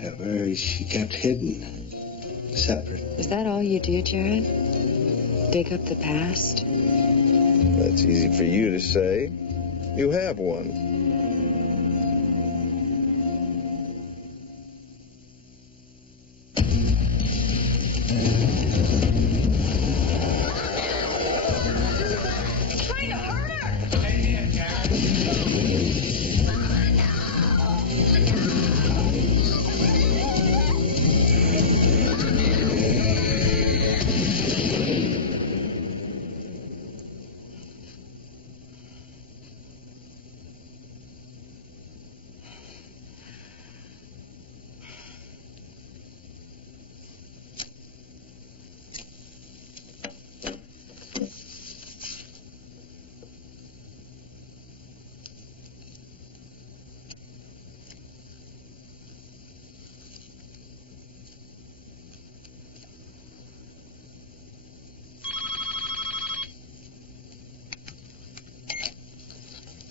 Whatever she kept hidden. Separate. Is that all you do, Jarod? Dig up the past? That's easy for you to say. You have one.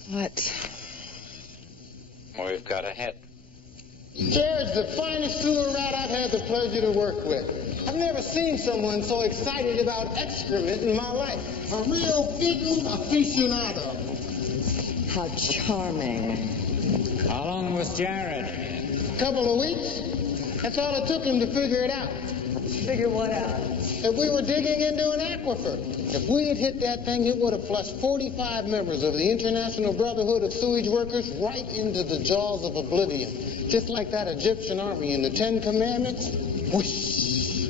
What? We've got a hit. Jared's the finest sewer rat I've had the pleasure to work with. I've never seen someone so excited about excrement in my life. A real fecal aficionado. How charming. How long was Jarod? Couple of weeks. That's all it took him to figure it out. Figure what out? That we were digging into an aquifer. If we had hit that thing, it would have flushed 45 members of the International Brotherhood of Sewage Workers right into the jaws of oblivion. Just like that Egyptian army in the Ten Commandments. Whoosh.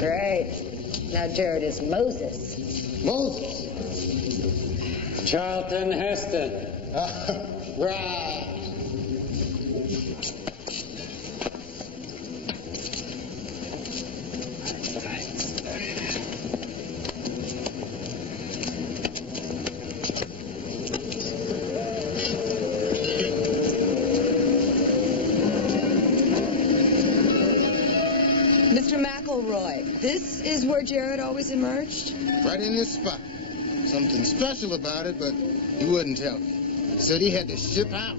Great. Now Jarod is Moses. Moses. Charlton Heston. Right. Mr. McElroy, this is where Jarod always emerged? Right in this spot. Something special about it, but he wouldn't tell me. Said he had to ship out.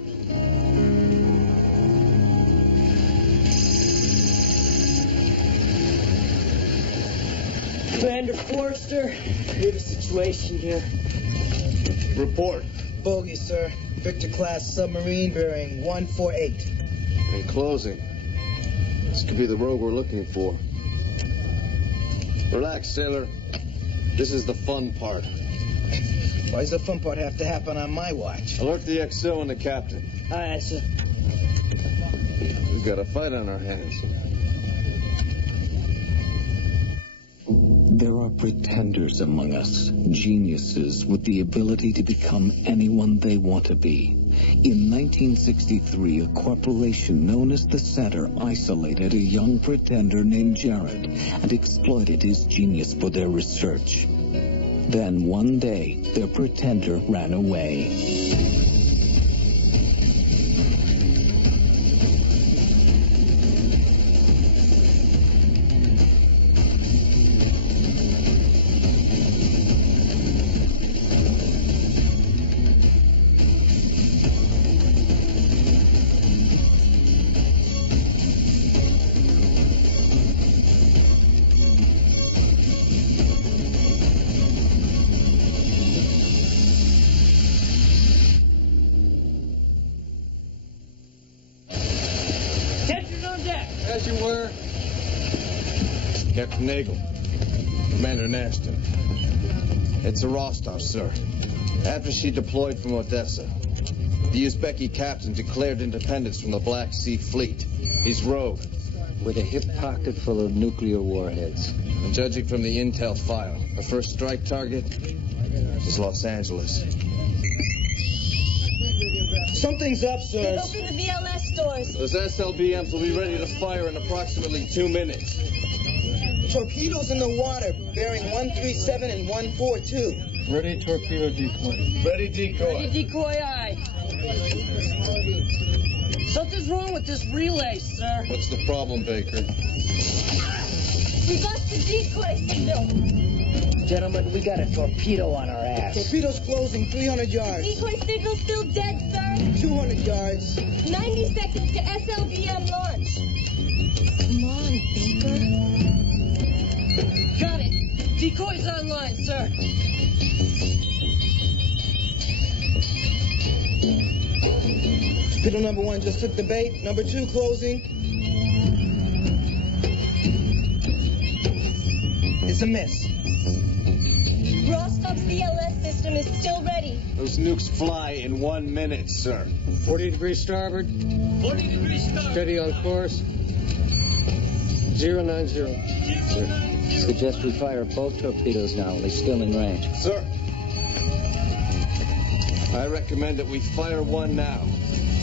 Commander Forrester, we have a situation here. Report. Bogey, sir. Victor-class submarine bearing 148. In closing. This could be the rogue we're looking for. Relax, sailor. This is the fun part. Why does the fun part have to happen on my watch? Alert the XO and the captain. Aye, sir. We've got a fight on our hands. There are pretenders among us, geniuses with the ability to become anyone they want to be. In 1963, a corporation known as the Center isolated a young pretender named Jarod and exploited his genius for their research. Then one day, their pretender ran away. As you were. Captain Nagel. Commander Nashton. It's a Rostov, sir. After she deployed from Odessa, the Uzbeki captain declared independence from the Black Sea Fleet. He's rogue. With a hip pocket full of nuclear warheads. And judging from the intel file, the first strike target is Los Angeles. Something's up, sir. Open the VLS stores. Those SLBMs will be ready to fire in approximately 2 minutes. Torpedoes in the water, bearing 137 and 142. Ready torpedo decoy. Ready decoy. Ready decoy, aye. Something's wrong with this relay, sir. What's the problem, Baker? We lost the decoy signal. Gentlemen, we got a torpedo on our ass. Torpedo's closing 300 yards. Decoy signal still dead, sir. 200 yards. 90 seconds to SLBM launch. Come on, Baker. Got it. Decoy's online, sir. Torpedo number 1 just took the bait. Number 2 closing. It's a miss. Rostov's VLS system is still ready. Those nukes fly in 1 minute, sir. 40 degrees starboard. 40 degrees start. Steady on course. 090. Sir, suggest we fire both torpedoes now. They're still in range. Sir, I recommend that we fire one now.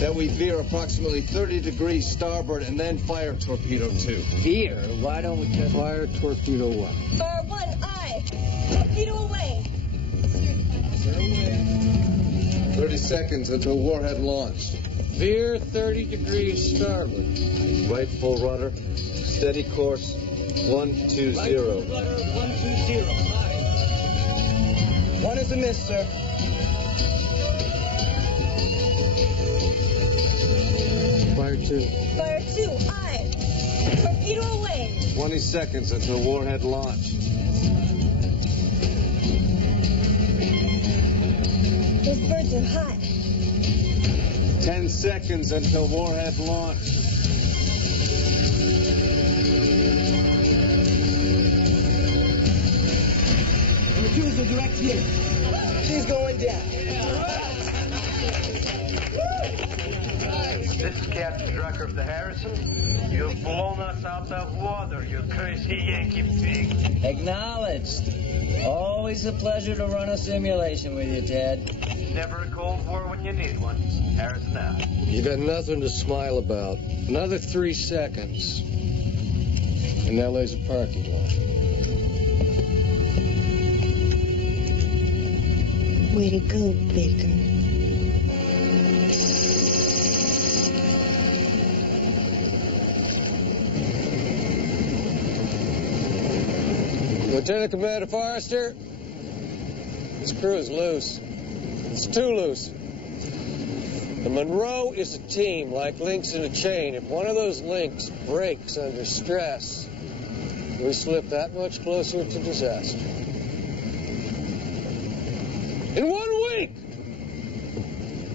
That we veer approximately 30 degrees starboard and then fire torpedo 2. Here, why don't we just Fire torpedo 1. Fire 1, aye. Torpedo away. 30 seconds until warhead launch. Veer 30 degrees starboard. Right full rudder. Steady course. 120. Rudder 120. Aye. 1 is a miss, sir. Fire 2. Fire 2, aye. Torpedo away. 20 seconds until warhead launch. Those birds are hot. 10 seconds until warhead launch. Number 2 is a direct hit. She's going down. This is Captain Drucker of the Harrison. You've blown us out of water, you crazy Yankee pig. Acknowledged. Always a pleasure to run a simulation with you, Ted. Never a Cold War when you need one. Harrison out. You got nothing to smile about. Another 3 seconds. And LA's a parking lot. Way to go, Baker. Lieutenant Commander Forrester, this crew is loose. It's too loose. The Monroe is a team, like links in a chain. If one of those links breaks under stress, we slip that much closer to disaster. In 1 week,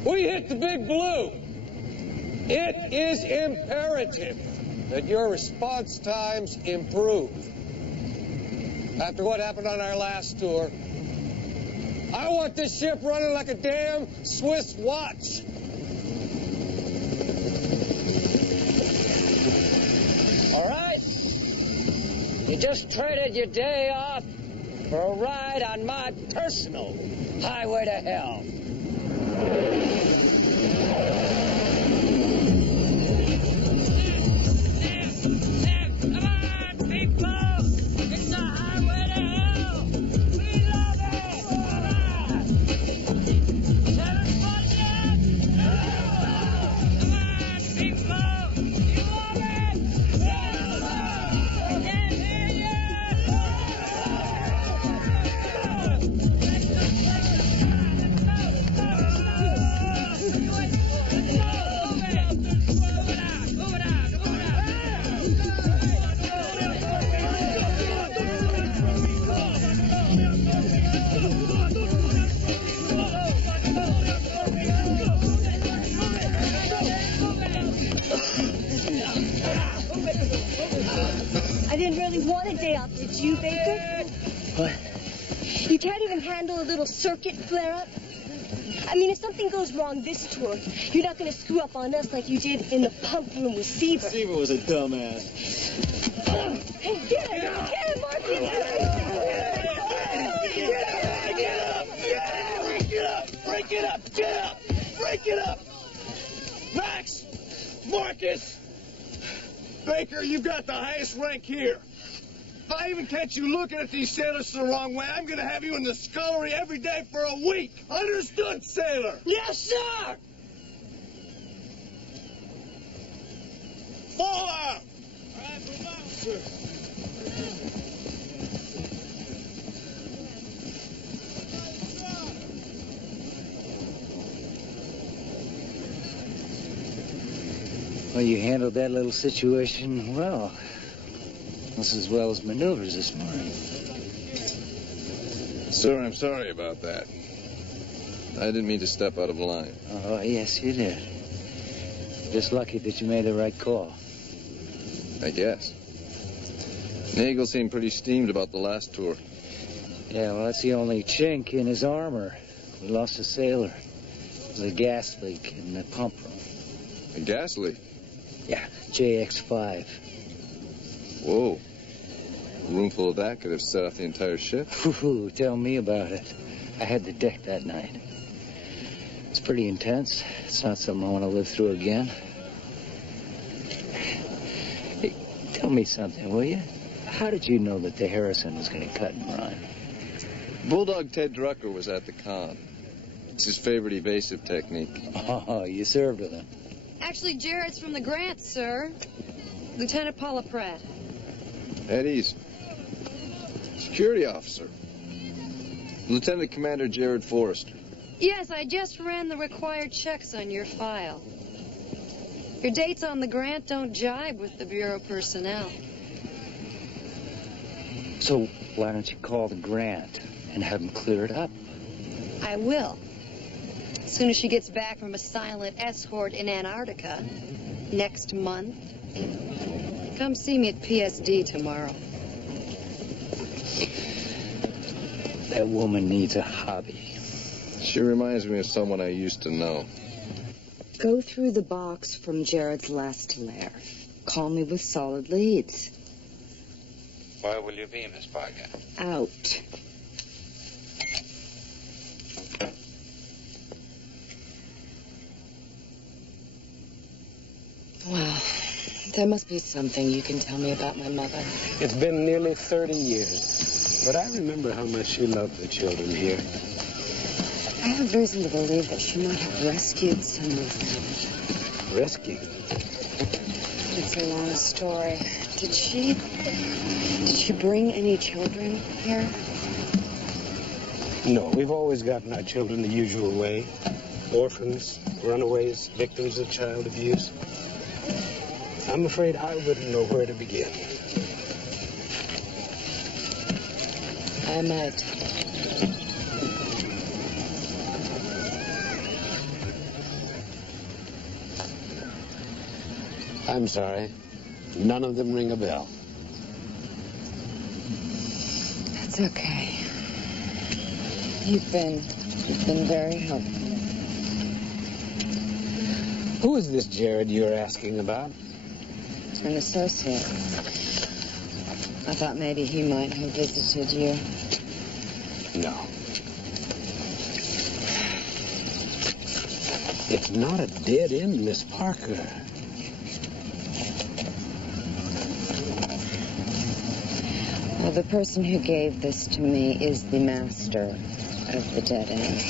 we hit the Big Blue. It is imperative that your response times improve. After what happened on our last tour, I want this ship running like a damn Swiss watch. All right. You just traded your day off for a ride on my personal highway to hell. I didn't really want a day off, did you, Baker? What? You can't even handle a little circuit flare-up? I mean, if something goes wrong this tour, you're not going to screw up on us like you did in the pump room with Seaver. Seaver was a dumbass. Hey, get him, Marky! Break it up! Max! Marcus! Baker, you've got the highest rank here. If I even catch you looking at these sailors the wrong way, I'm going to have you in the scullery every day for a week. Understood, sailor? Yes, sir! Fall out! All right, move out, sir. Well, you handled that little situation well. Almost as well as maneuvers this morning. Sir, I'm sorry about that. I didn't mean to step out of line. Oh, yes, you did. Just lucky that you made the right call. I guess. Nagel seemed pretty steamed about the last tour. Yeah, well, that's the only chink in his armor. We lost a sailor. It was a gas leak in the pump room. A gas leak? Yeah, JX5. Whoa. A room full of that could have set off the entire ship. Ooh, tell me about it. I had the deck that night. It's pretty intense. It's not something I want to live through again. Hey, tell me something, will you? How did you know that the Harrison was going to cut and run? Bulldog Ted Drucker was at the con. It's his favorite evasive technique. Oh, you served with him. Actually, Jared's from the Grant, sir. Lieutenant Paula Pratt. At ease. Security officer. Lieutenant Commander Jarod Forrester. Yes, I just ran the required checks on your file. Your dates on the Grant don't jibe with the Bureau personnel. So why don't you call the Grant and have him clear it up? I will. As soon as she gets back from a silent escort in Antarctica next month. Come see me at PSD tomorrow. That woman needs a hobby. She reminds me of someone I used to know. Go through the box from Jared's last lair. Call me with solid leads. Where will you be, Miss Parker? Out. Well, there must be something you can tell me about my mother. It's been nearly 30 years, but I remember how much she loved the children here. I have reason to believe that she might have rescued some of them. Rescued? It's a long story. Did she bring any children here? No, we've always gotten our children the usual way. Orphans, runaways, victims of child abuse. I'm afraid I wouldn't know where to begin. I might. I'm sorry. None of them ring a bell. That's okay. You've been very helpful. Who is this Jarod you're asking about? An associate. I thought maybe he might have visited you. No. It's not a dead end, Miss Parker. Well, the person who gave this to me is the master of the dead end.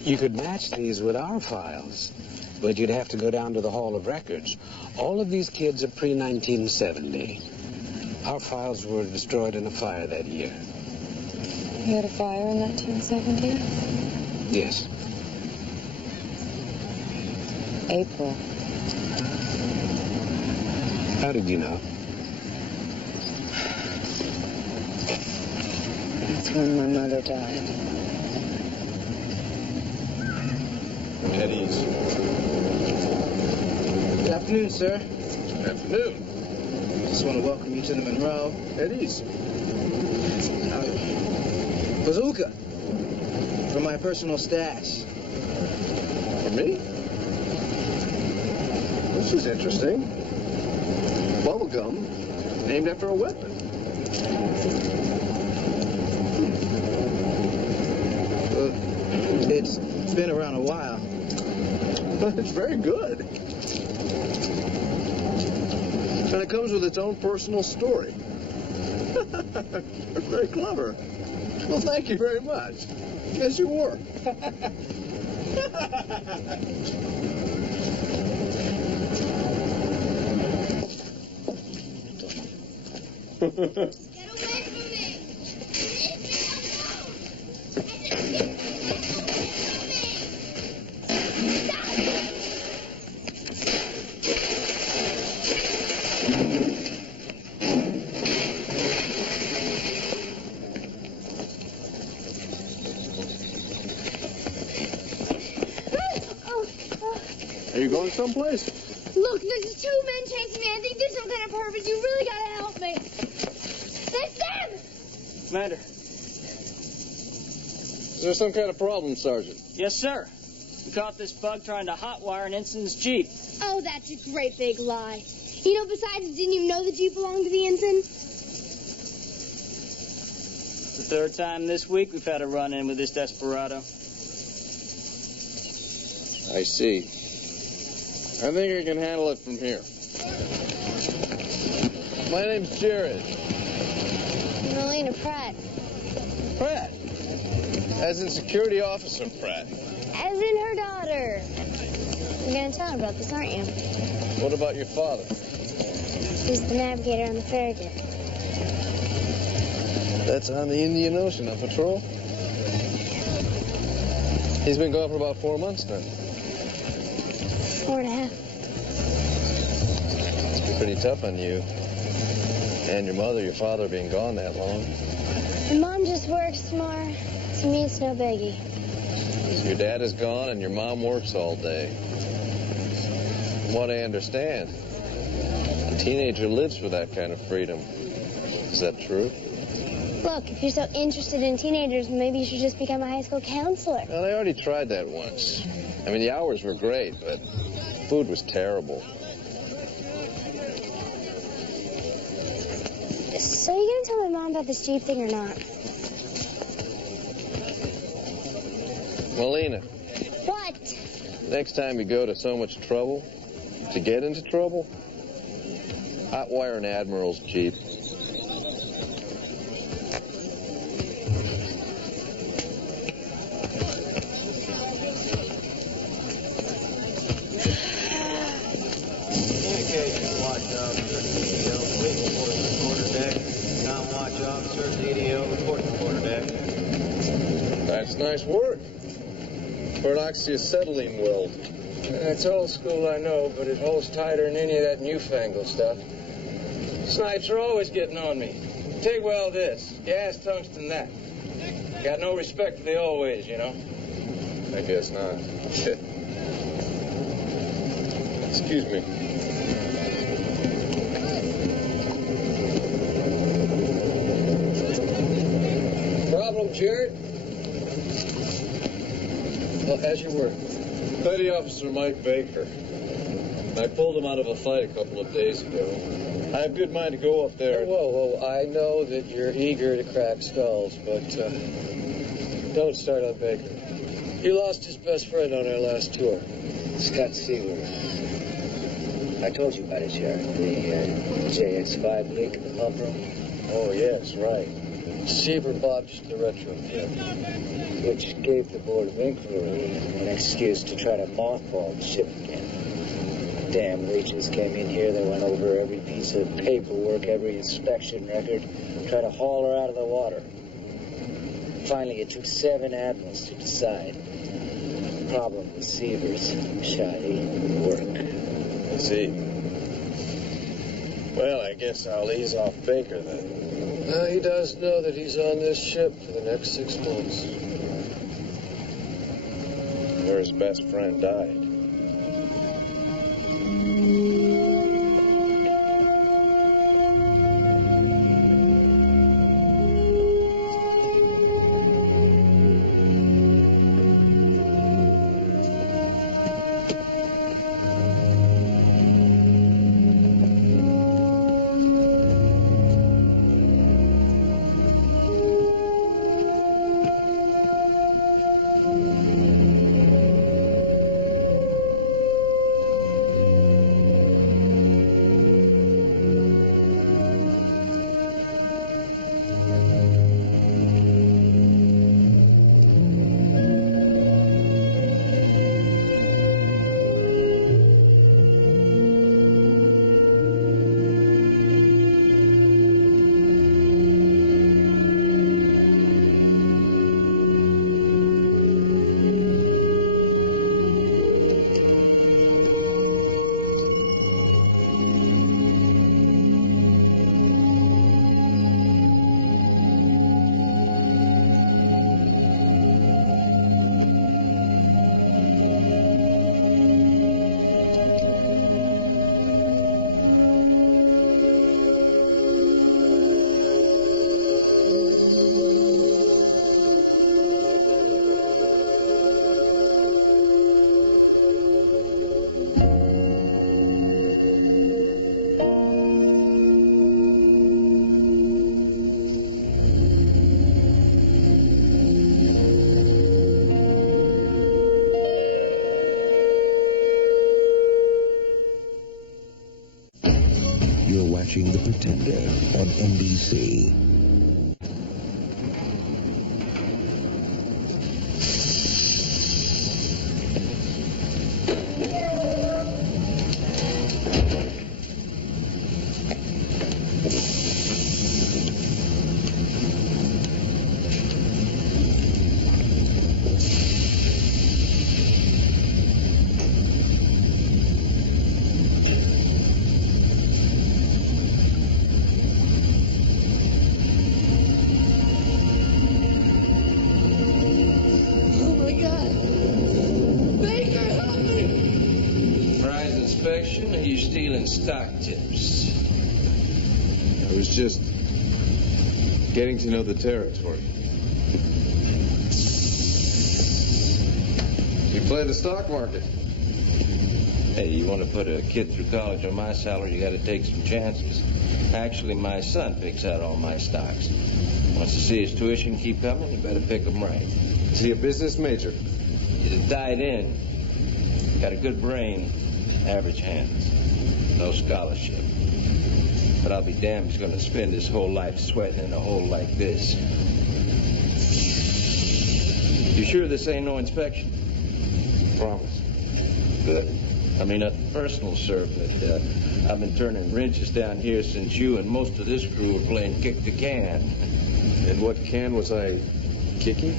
You could match these with our files, but you'd have to go down to the Hall of Records. All of these kids are pre-1970. Our files were destroyed in a fire that year. You had a fire in 1970? Yes. April. How did you know? That's when my mother died. At ease. Good afternoon, sir. Good afternoon. Just want to welcome you to the Monroe. At ease. Bazooka. For my personal stash. For me? This is interesting. Bubblegum, named after a weapon. It's been around a while. It's very good. And it comes with its own personal story. Very clever. Well, thank you very much. Yes, you were. someplace? Look, there's 2 men chasing me. I think there's some kind of purpose. You really gotta help me. That's them! Commander. Is there some kind of problem, Sergeant? Yes, sir. We caught this bug trying to hotwire an ensign's Jeep. Oh, that's a great big lie. You know, besides, didn't even know the Jeep belonged to the ensign. The 3rd time this week we've had a run-in with this desperado. I see. I think I can handle it from here. My name's Jarod. Melina Pratt. Pratt? As in security officer Pratt. As in her daughter. You're gonna tell her about this, aren't you? What about your father? He's the navigator on the Farragut. That's on the Indian Ocean on patrol? He's been gone for about 4 months now. 4.5. It's been pretty tough on you. And your mother, your father being gone that long. And Mom just works more. To me, it's no biggie. Your dad is gone and your mom works all day. From what I understand, a teenager lives for that kind of freedom. Is that true? Look, if you're so interested in teenagers, maybe you should just become a high school counselor. Well, I already tried that once. I mean, the hours were great, but food was terrible. So you gonna tell my mom about this Jeep thing or not? Melina. What? Next time you go to so much trouble, to get into trouble, hotwire an Admiral's Jeep. Communications watch officer, DDO, reporting the quarterdeck. Com watch officer, DDO, reporting the quarterdeck. That's nice work. For an oxyacetylene weld. It's old school, I know, but it holds tighter than any of that newfangled stuff. Snipes are always getting on me. TIG weld this, gas tungsten that. Got no respect for the old ways, you know. I guess not. Excuse me. Problem, Jarod? Well, as you were. Petty Officer Mike Baker. I pulled him out of a fight a couple of days ago. I have good mind to go up there. Whoa, I know that you're eager to crack skulls, but don't start on Baker. He lost his best friend on our last tour. Scott Seaver. I told you about it, Jarod. The JX5 leak in the pump room. Oh, yes, right. Seaver botched the retrofit. Which gave the Board of Inquiry an excuse to try to mothball the ship again. Damn leeches came in here. They went over every piece of paperwork, every inspection record, tried to haul her out of the water. Finally, it took 7 admirals to decide. The problem with Seaver's shoddy work. I see. Well, I guess I'll ease off Baker then. He does know that he's on this ship for the next 6 months. Where his best friend died. You're watching The Pretender on NBC. Or are you stealing stock tips? I was just getting to know the territory. We play the stock market. Hey, you want to put a kid through college on my salary, you got to take some chances. Actually, my son picks out all my stocks. Wants to see his tuition keep coming, you better pick them right. Is he a business major? He's a dyed-in. Got a good brain, average hands. No scholarship. But I'll be damned he's going to spend his whole life sweating in a hole like this. You sure this ain't no inspection? Promise. Good. I mean, nothing personal, sir, but I've been turning wrenches down here since you and most of this crew were playing kick the can. And what can was I kicking?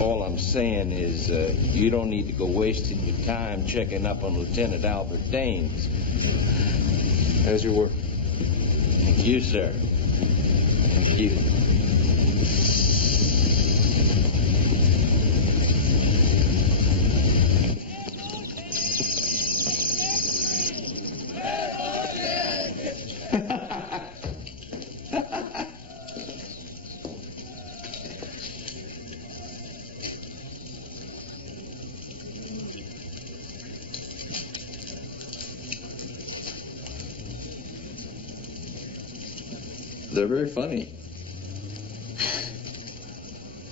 All I'm saying is you don't need to go wasting your time checking up on Lieutenant Albert Daines. As you were. Thank you, sir. Thank you. They're very funny.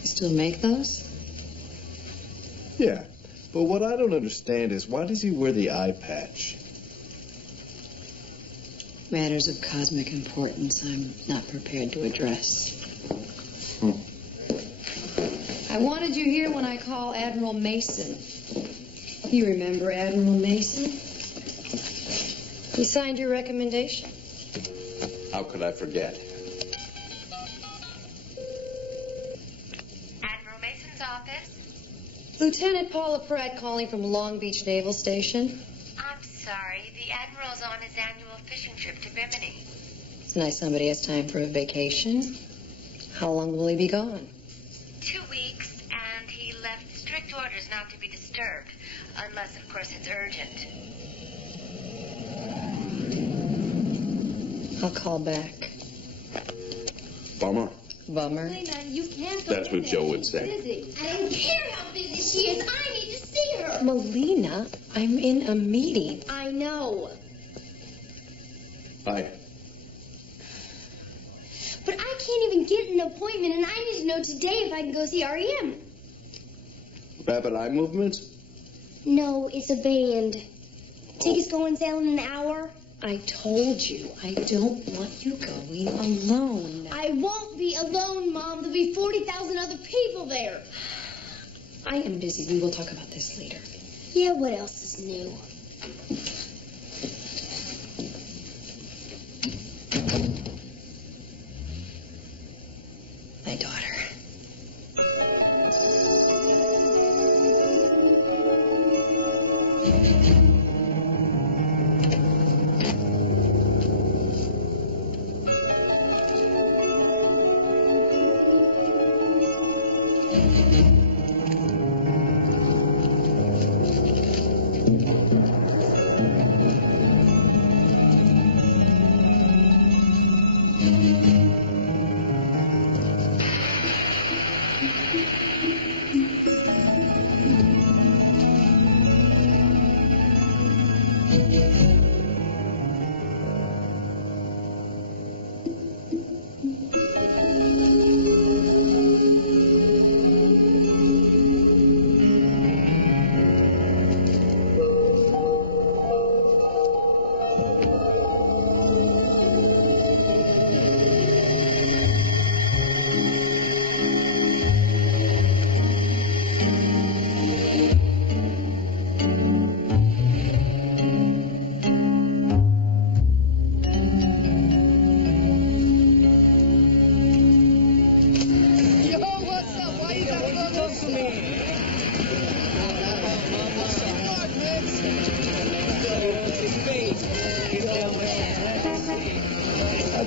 You still make those? Yeah, but what I don't understand is why does he wear the eye patch? Matters of cosmic importance I'm not prepared to address. I wanted you here when I call Admiral Mason. You remember Admiral Mason? He signed your recommendation. How could I forget? Admiral Mason's office? Lieutenant Paula Pratt calling from Long Beach Naval Station. I'm sorry. The Admiral's on his annual fishing trip to Bimini. It's nice somebody has time for a vacation. How long will he be gone? 2 weeks, and he left strict orders not to be disturbed. Unless, of course, it's urgent. I'll call back. Bummer. Bummer. You can't go That's in what there. Joe would She's say. busy. I don't care how busy she is. I need to see her. Melina, I'm in a meeting. I know. Hi. But I can't even get an appointment, and I need to know today if I can go see REM. Rapid eye movements? No, it's a band. Tickets go on sale in an hour. I told you, I don't want you going alone. I won't be alone, Mom. There'll be 40,000 other people there. I am busy. We will talk about this later. Yeah, what else is new? My daughter.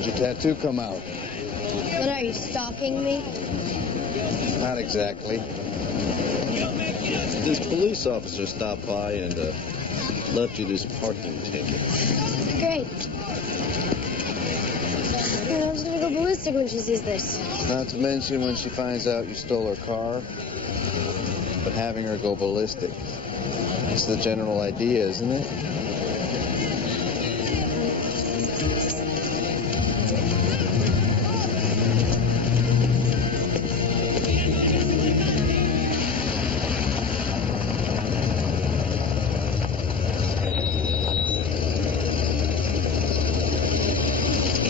When'd your tattoo come out? What are you, stalking me? Not exactly. This police officer stopped by and left you this parking ticket. Great. Your mom's gonna go ballistic when she sees this. Not to mention when she finds out you stole her car. But having her go ballistic, it's the general idea, isn't it?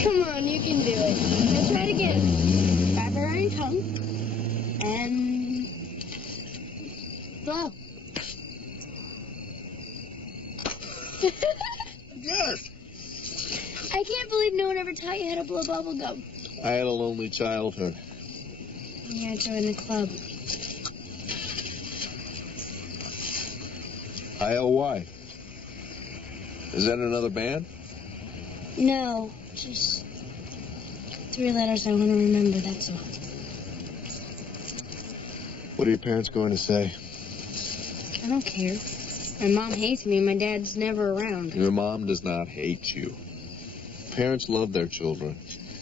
Come on, you can do it. Let's try it again. Wrap around your tongue. And blow. Yes. I can't believe no one ever taught you how to blow bubble gum. I had a lonely childhood. Yeah, join the club. IOY. Is that another band? No, just 3 letters I want to remember, that's all. What are your parents going to say? I don't care. My mom hates me and my dad's never around. Your mom does not hate you. Parents love their children.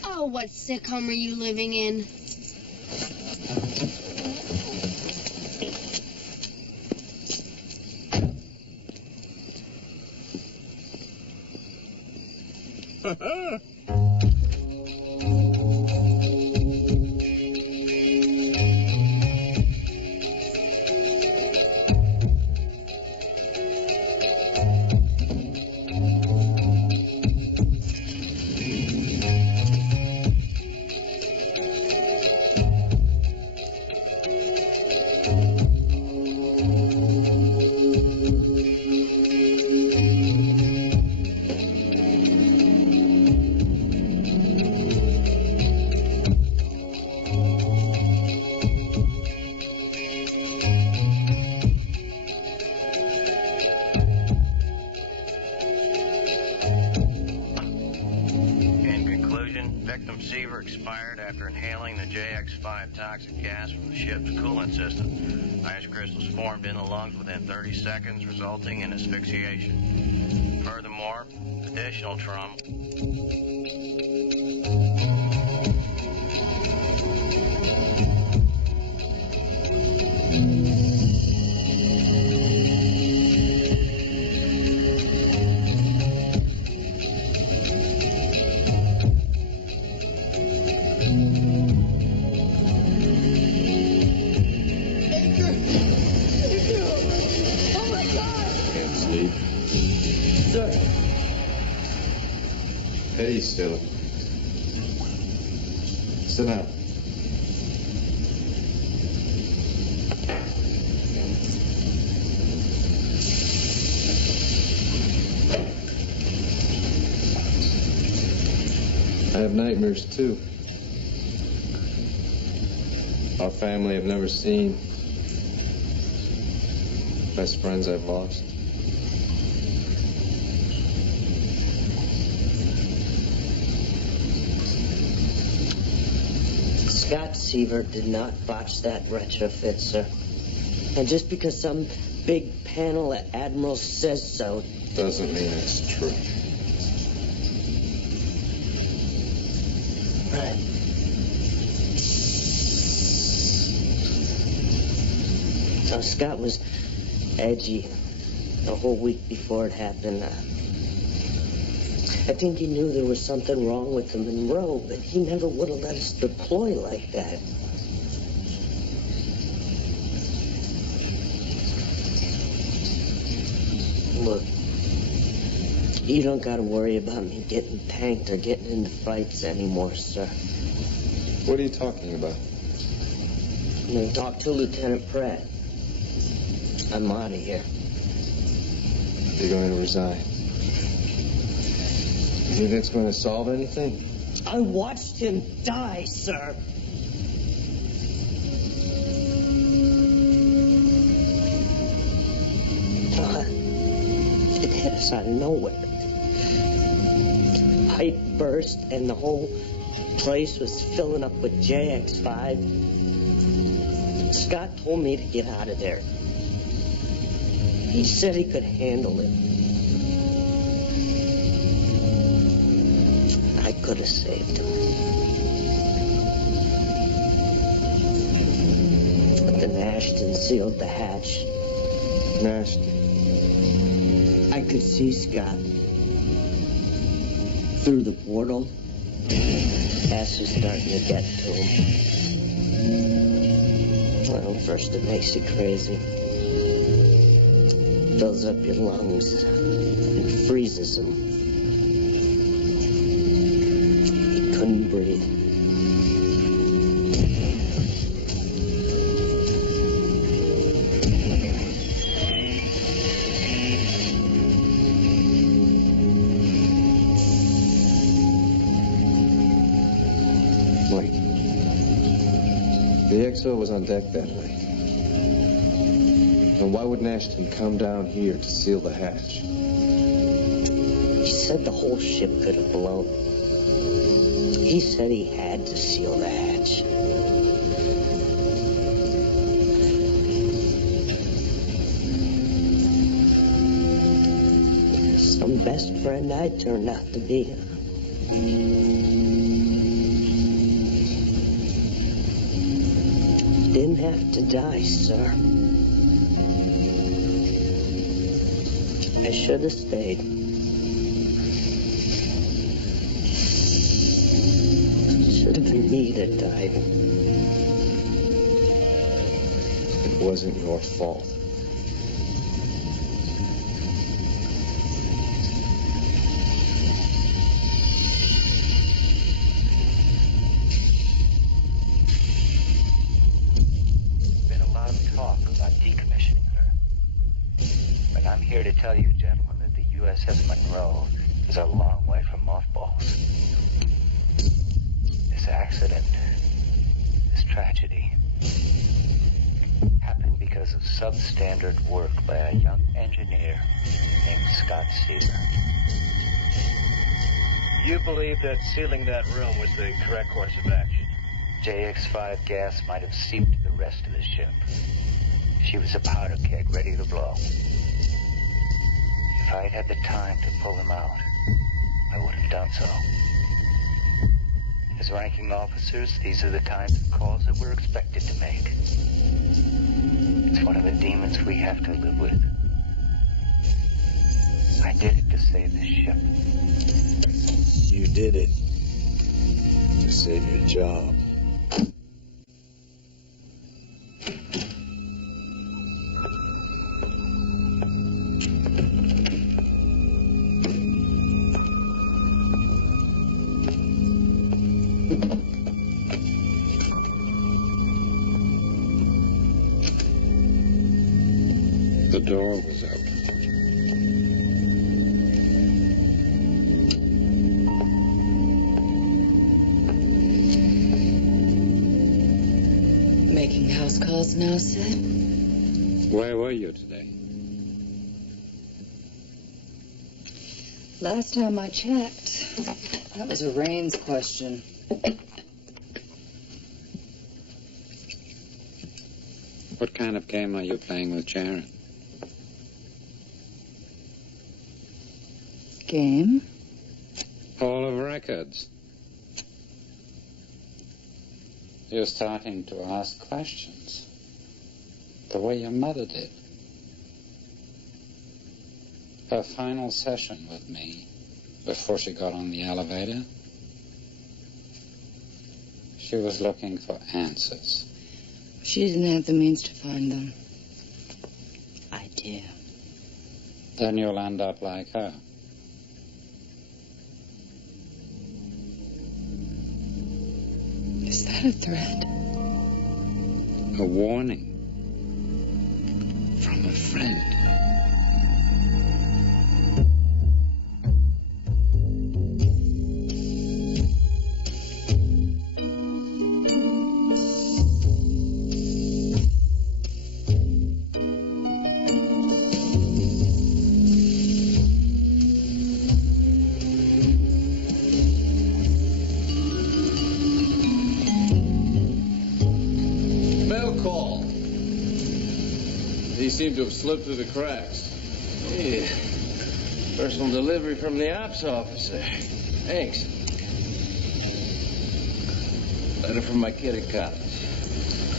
Oh, what sitcom are you living in? Victim Seaver expired after inhaling the JX5 toxic gas from the ship's coolant system. Ice crystals formed in the lungs within 30 seconds, resulting in asphyxiation. Furthermore, additional trauma. Eddie's still. Sit down. I have nightmares too. Our family I've never seen. Best friends I've lost. Scott Seaver did not botch that retrofit, sir. And just because some big panel at Admiral says so... doesn't mean it's true. Right. So Scott was edgy the whole week before it happened. I think he knew there was something wrong with the Monroe, but he never would have let us deploy like that. Look, you don't got to worry about me getting tanked or getting into fights anymore, sir. What are you talking about? I'm going to talk to Lieutenant Pratt. I'm out of here. You're going to resign. You think it's going to solve anything? I watched him die, sir. It hit us out of nowhere. pipe burst and the whole place was filling up with JX5. Scott told me to get out of there. He said he could handle it. I could have saved him. But then Ashton sealed the hatch. Ashton. I could see Scott through the portal. Ass was starting to get to him. Well, first it makes you crazy. Fills up your lungs and freezes them. He couldn't breathe. The XO was on deck that night. And why would Ashton come down here to seal the hatch? He said the whole ship could have blown. He said he had to seal the hatch. Some best friend I turned out to be. Didn't have to die, sir. I should have stayed. Should have been me that died. It wasn't your fault. Tell you, gentlemen, that the USS Monroe is a long way from mothballs. This accident, this tragedy, happened because of substandard work by a young engineer named Scott Sealer. You believe that sealing that room was the correct course of action? JX5 gas might have seeped to the rest of the ship. She was a powder keg ready to blow. If I'd had the time to pull him out, I would have done so. As ranking officers, these are the kinds of calls that we're expected to make. It's one of the demons we have to live with. I did it to save the ship. You did it to save your job. The door was open. Making house calls now, Sid? Where were you today? Last time I checked, that was a Raines question. What kind of game are you playing with Jarod? Game? Hall of Records. You're starting to ask questions. The way your mother did. Her final session with me, before she got on the elevator, she was looking for answers. She didn't have the means to find them. I do. Then you'll end up like her. Is that a threat? A warning. From a friend. seem to have slipped through the cracks. Yeah. Personal delivery from the ops officer. Thanks. Letter from my kid at college.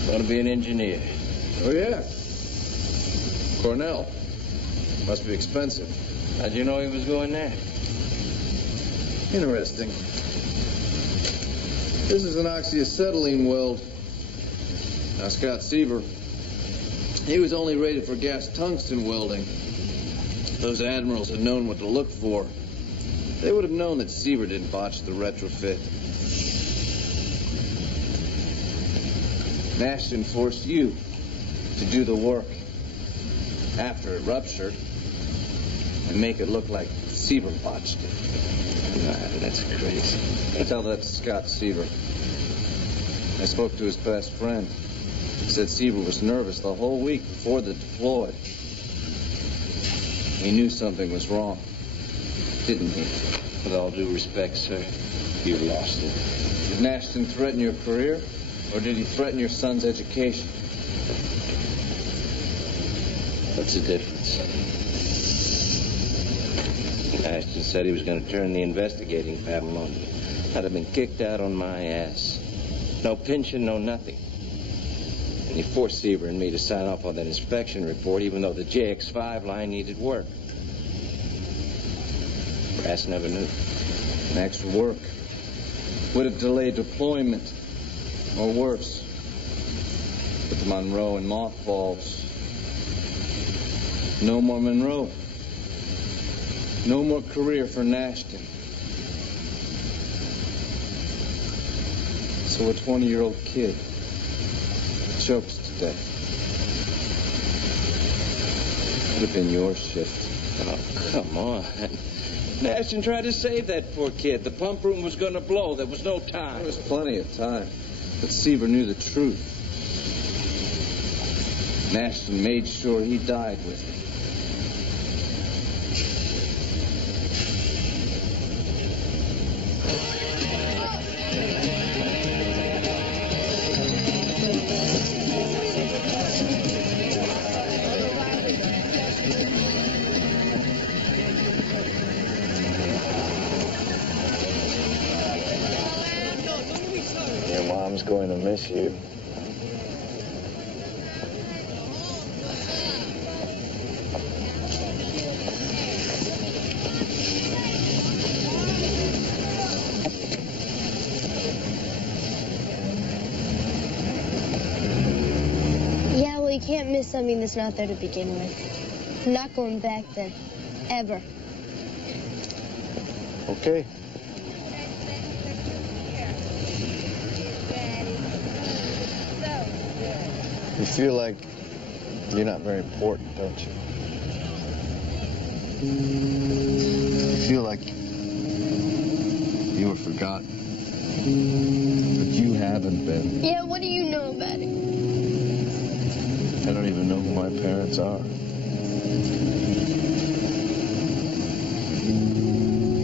Want to be an engineer. Oh, yeah. Cornell. Must be expensive. How'd you know he was going there? Interesting. This is an oxyacetylene weld. Now, Scott Seaver, he was only rated for gas tungsten welding. Those admirals had known what to look for. They would have known that Seaver didn't botch the retrofit. Nashton forced you to do the work after it ruptured and make it look like Seaver botched it. Nah, that's crazy. Tell that to Scott Seaver. I spoke to his best friend. He said Seaver was nervous the whole week before the deploy. He knew something was wrong, didn't he? With all due respect, sir, you lost it. Did Nashton threaten your career, or did he threaten your son's education? What's the difference? Ashton said he was going to turn the investigating paddle on me. I'd have been kicked out on my ass. No pension, no nothing. And he forced Seaver and me to sign off on that inspection report, even though the JX5 line needed work. Brass never knew. An extra work would have delayed deployment, or worse, put the Monroe in mothballs. No more Monroe. No more career for Nashton. So a 20-year-old kid chokes to death. Could have been your shift. Oh, come on. Nashton tried to save that poor kid. The pump room was going to blow. There was no time. There was plenty of time. But Seaver knew the truth. Nashton made sure he died with it. Your mom's going to miss you. Yeah, well, you can't miss something that's not there to begin with. I'm not going back there. Ever. Okay. You feel like you're not very important, don't you? You feel like you were forgotten. But you haven't been. Yeah, what do you know about it? I don't even know who my parents are.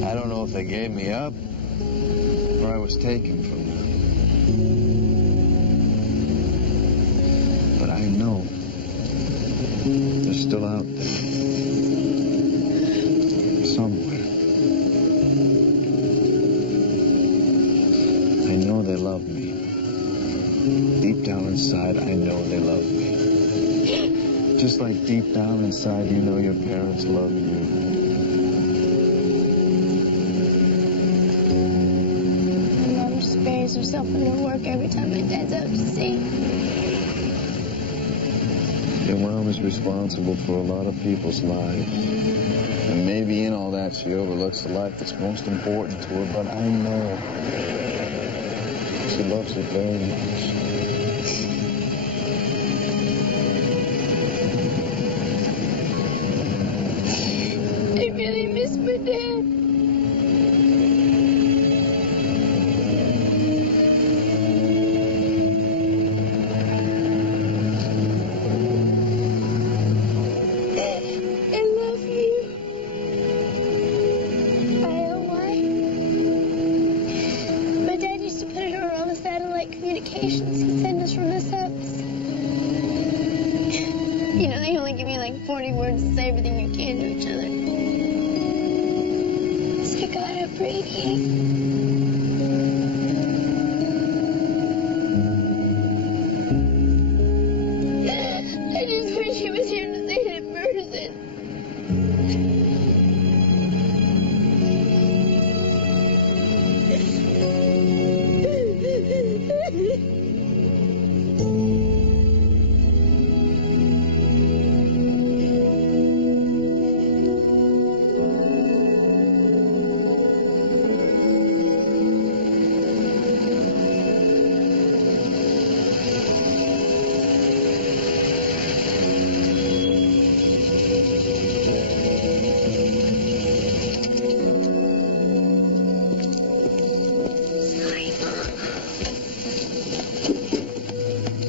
I don't know if they gave me up or I was taken from them. But I know they're still out there. Somewhere. I know they love me. Deep down inside, I know they love me. Just like deep down inside, you know your parents love you. Mom just buries herself in her work every time my dad's out to sea. Your mom is responsible for a lot of people's lives. And maybe in all that, she overlooks the life that's most important to her, but I know she loves it very much. I really miss my dad. I love you. I know why. My dad used to put it around the satellite communications. He'd send us from his house. You know, they only give you I just wish he was here to say it in person.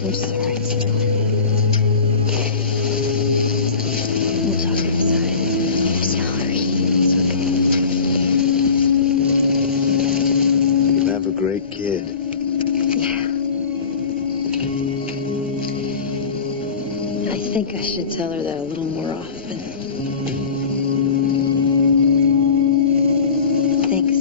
I'm sorry, Stella. We'll talk inside. I'm sorry. It's okay. You have a great kid. Yeah. I think I should tell her that a little more often. Thanks.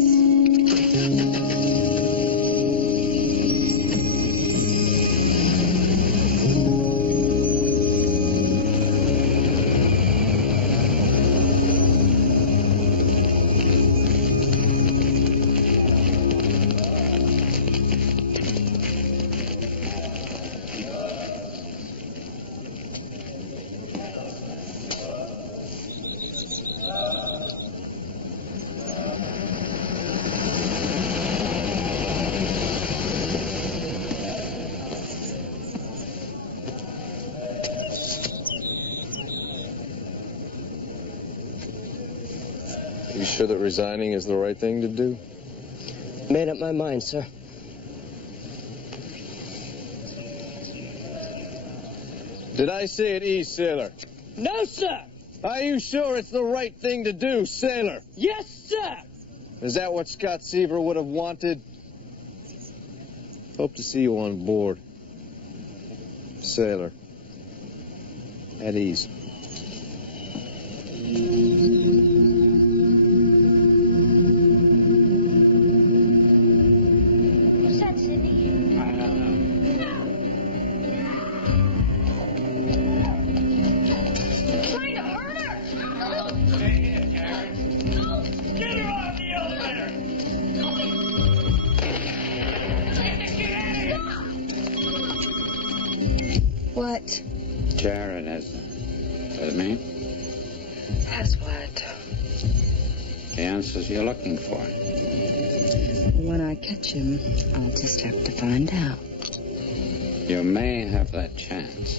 You sure that resigning is the right thing to do? Made up my mind, sir. Did I say it east, sailor? No, sir. Are you sure it's the right thing to do, sailor? Yes, sir. Is that what Scott Seaver would have wanted? Hope to see you on board. Sailor. At ease. What's that, Sidney? I don't know. Trying to hurt her! Stay here, Jarod. Get her off the elevator. What? Jarod has me. Has what? The answers you're looking for. When I catch him, I'll just have to find out. You may have that chance.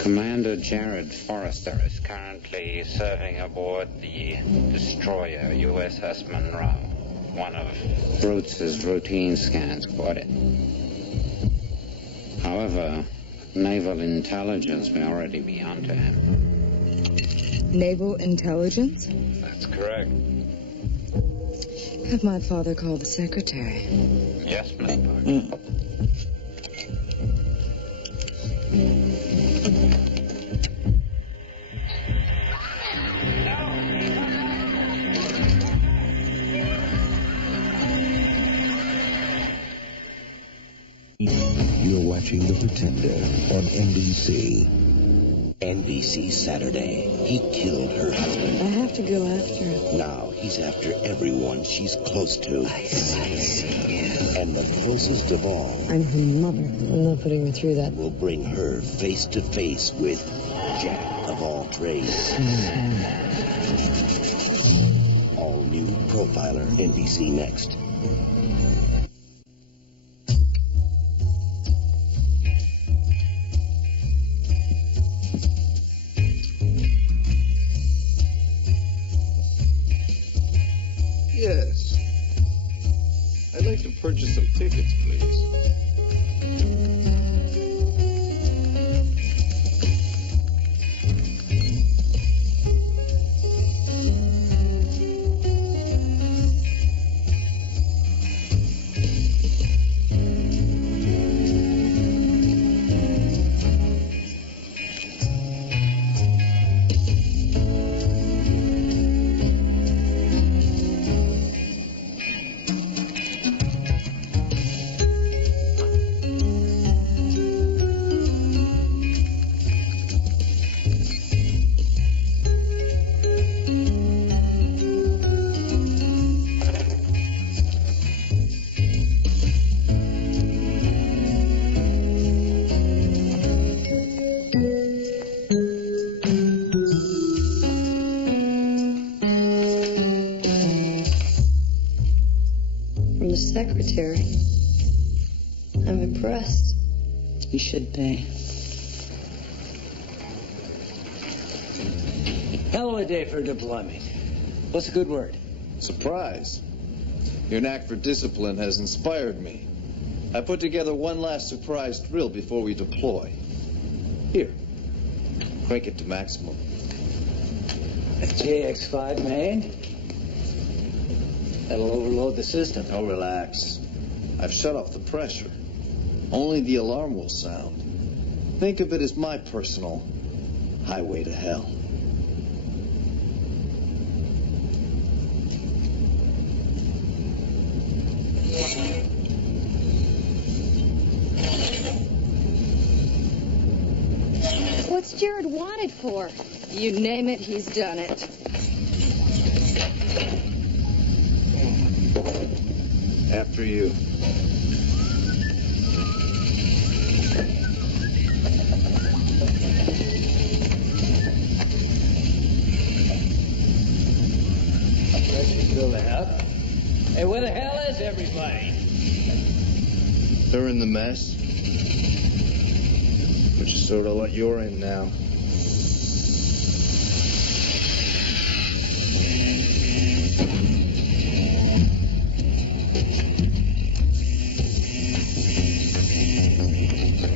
Commander Jarod Forrester is currently serving aboard the destroyer USS Monroe. One of Brutes' routine scans caught it. However, naval intelligence may already be onto him. Naval intelligence? That's correct. Have my father call the secretary. Yes, Miss Parker. You're watching The Pretender on NBC. NBC Saturday. He killed her husband. I have to go after him. Now he's after everyone she's close to. I see. And the closest of all I'm her mother. I'm not putting her through that. will bring her face to face with Jack of all trades. All new Profiler, NBC next. Yes. I'd like to purchase some tickets, please. secretary. I'm impressed. You should be. Hell of a day for deployment. What's a good word? Surprise. Your knack for discipline has inspired me. I put together one last surprise drill before we deploy. Here. Crank it to maximum. A JX5 main? That'll overload the system. Oh, relax. I've shut off the pressure. Only the alarm will sound. Think of it as my personal highway to hell. What's Jarod wanted for? You name it, he's done it. After you. That should fill it up. Hey, where the hell is everybody? They're in the mess. Which is sort of what you're in now.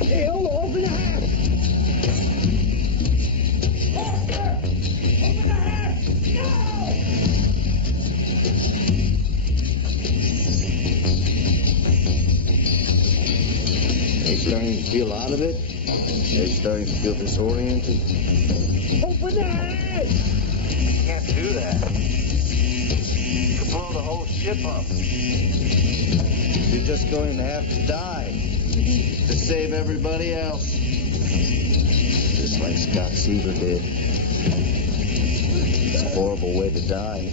Hey, open the hatch! Open the hatch! No! Are you starting to feel out of it? They're starting to feel disoriented. Open the hatch! You can't do that. You could blow the whole ship up. You're just going to have to die to save everybody else. Just like Scott Seaver did. It's a horrible way to die.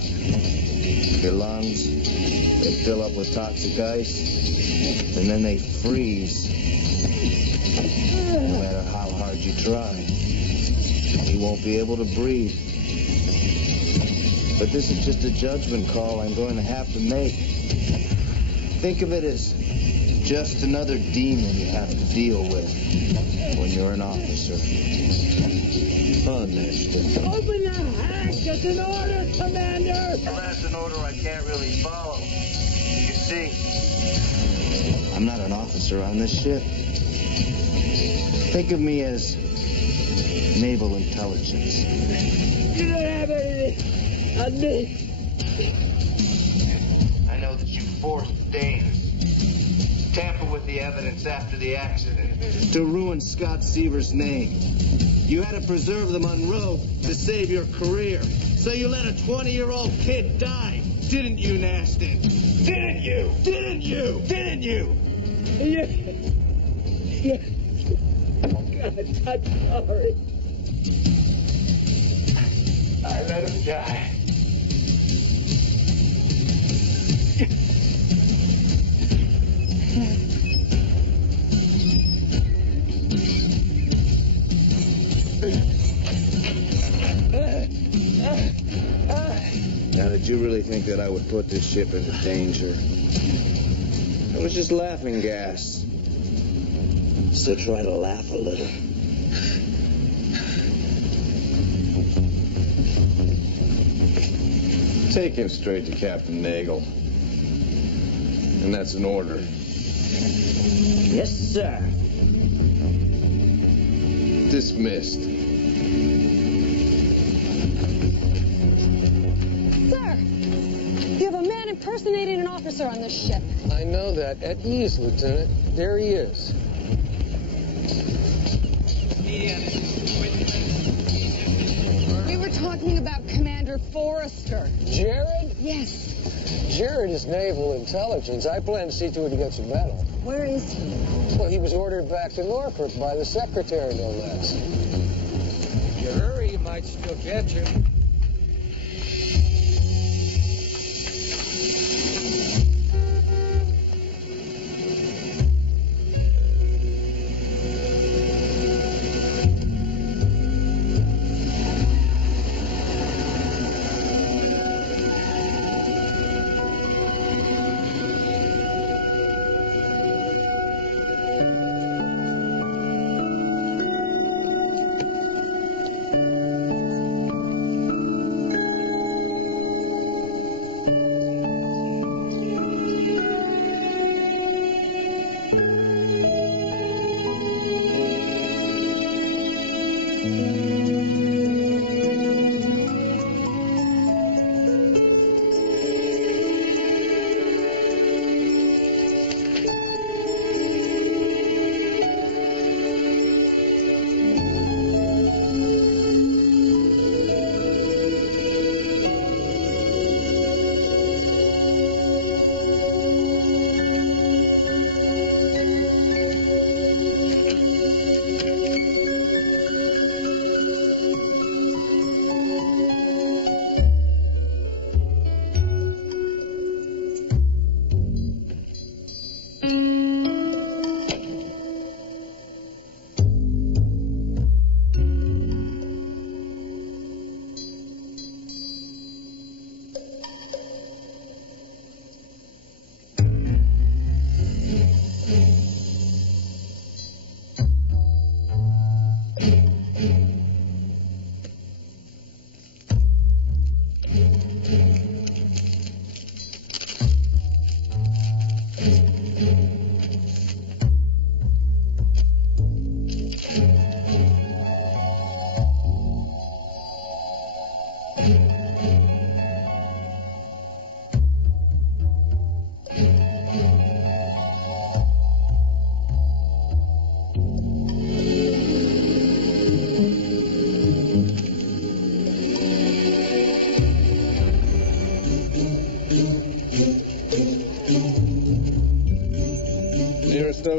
Your lungs, they fill up with toxic ice, and then they freeze. No matter how hard you try, you won't be able to breathe. But this is just a judgment call I'm going to have to make. Think of it as just another demon you have to deal with when you're an officer. Understood. Open the hatch! It's an order, Commander! Well, that's an order I can't really follow. You see, I'm not an officer on this ship. Think of me as naval intelligence. You don't have anything on me. I know that you forced Danes, tamper with the evidence after the accident, to ruin Scott Seaver's name. You had to preserve the Monroe to save your career. So you let a 20-year-old kid die, didn't you, Nastin? Didn't you? Didn't you? Didn't you? Yeah. God, I'm sorry. I let him die. Now, did you really think that I would put this ship into danger? It was just laughing gas. So try to laugh a little. Take him straight to Captain Nagel. And that's an order. Yes, sir. Dismissed. Sir, you have a man impersonating an officer on this ship. I know that. At ease, Lieutenant. There he is. We were talking about Commander Forrester. Jarod? Yes. Jarod is naval intelligence. I plan to see to it he gets a medal. Where is he? Well, he was ordered back to Norfolk by the secretary, no less. If you hurry, you might still catch him.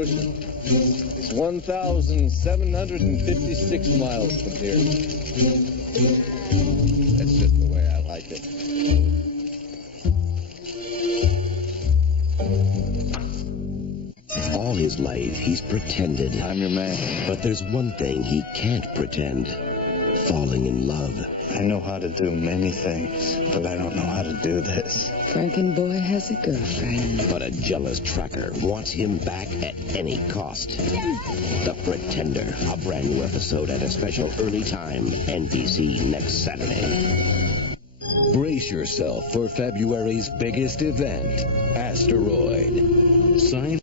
ocean. It's 1,756 miles from here. That's just the way I like it. All his life, he's pretended. I'm your man. But there's one thing he can't pretend. Falling in love. I know how to do many things, but I don't know how to do this. Frankenboy has a girlfriend. But a jealous tracker wants him back at any cost. The Pretender, a brand new episode at a special early time, NBC next Saturday. Brace yourself for February's biggest event, Asteroid. Sign